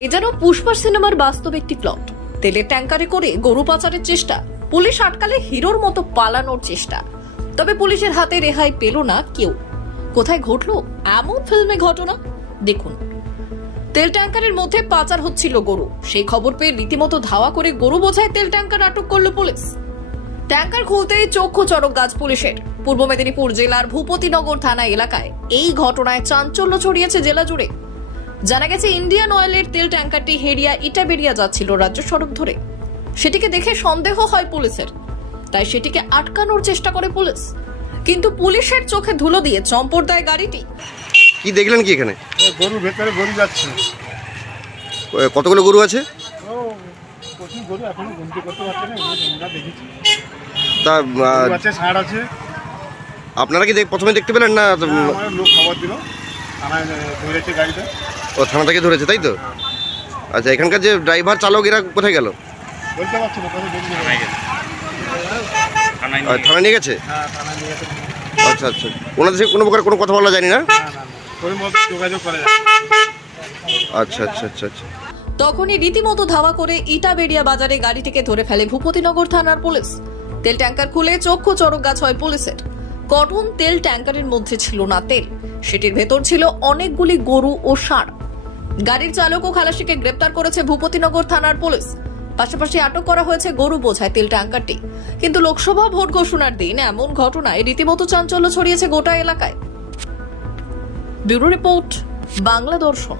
এ যেন পুষ্পা সিনেমার বাস্তব একটি প্লট তেলের ট্যাঙ্কারে করে গরু পাচারের চেষ্টা, পুলিশ আটকালে হিরোর মতো পালানোর চেষ্টা। তবে পুলিশের হাতে রেহাই পেল না কেউ। কোথায় ঘটলো এমন ফিল্মে ঘটনা? দেখুন। তেল ট্যাঙ্কারের মধ্যে পাচার হচ্ছিল গরু। সেই খবর পেয়ে রীতিমতো ধাওয়া করে গরু বোঝায় তেল ট্যাঙ্কার আটক করল পুলিশ। ট্যাঙ্কার খুলতেই চক্ষু চড়ক গাছ পুলিশের। পূর্ব মেদিনীপুর জেলার ভূপতিনগর থানা এলাকায় এই ঘটনায় চাঞ্চল্য ছড়িয়েছে জেলা জুড়ে। জানা গেছে ইন্ডিয়ান অয়েলের তেল ট্যাঙ্কারটি হেরিয়া ইটাবেরিয়া যাচ্ছিল রাজ্য সড়ক ধরে। সেটিকে দেখে সন্দেহ হয় পুলিশের। তাই সেটিকে আটকানোর চেষ্টা করে পুলিশ। কিন্তু পুলিশের চোখে ধুলো দিয়ে চম্পট দেয় গাড়িটি। কি দেখলেন কি এখানে? এ গরুর ভেতরে গরু যাচ্ছে। কতগুলো গরু আছে? গরু এখনও গুনতি করতে পারছে না আমরা দেখেছি। তা আছে ষাঁড় আছে। আপনারা কি দেখ- প্রথমে দেখতে পেলেন না? হ্যাঁ, লোক খবর দিল। ধরেছে গাড়িটা। ও থানা থেকে ধরেছে তাই তো? আচ্ছা এখানকার যে ড্রাইভার চালক এরা কোথায় গেল? বলতে পারছি না থানা নিয়ে গেছে? হ্যাঁ থানায় নিয়ে গেছে। আচ্ছা আচ্ছা। ওনাদের সাথে কোনো প্রকার কোনো কথা বলা যায়নি না? যোগাযোগ করে আচ্ছা আচ্ছা আচ্ছা আচ্ছা। তখনই রীতিমতো ধাওয়া করে ইটাবেরিয়া বাজারে গাড়িটিকে ধরে ফেলে ভূপতিনগর থানার পুলিশ। তেল ট্যাঙ্কার খুলে চক্ষু চড়ক গাছ হয় পুলিশের। কটন তেল ট্যাঙ্কারের মধ্যে ছিল না তেল। সেটির ভেতর ছিল অনেকগুলি গরু ও ষাঁড়। গাড়ির চালক ও খালাসিকে গ্রেপ্তার করেছে ভূপতিনগর থানার পুলিশ। পাশাপাশি আটক করা হয়েছে গরু বোঝায় তেল ট্যাঙ্কারটি। কিন্তু লোকসভা ভোট ঘোষণার দিন এমন ঘটনায় রীতিমতো চাঞ্চল্য ছড়িয়েছে গোটা এলাকায়। ব্যুরো রিপোর্ট, বাংলা দর্শন।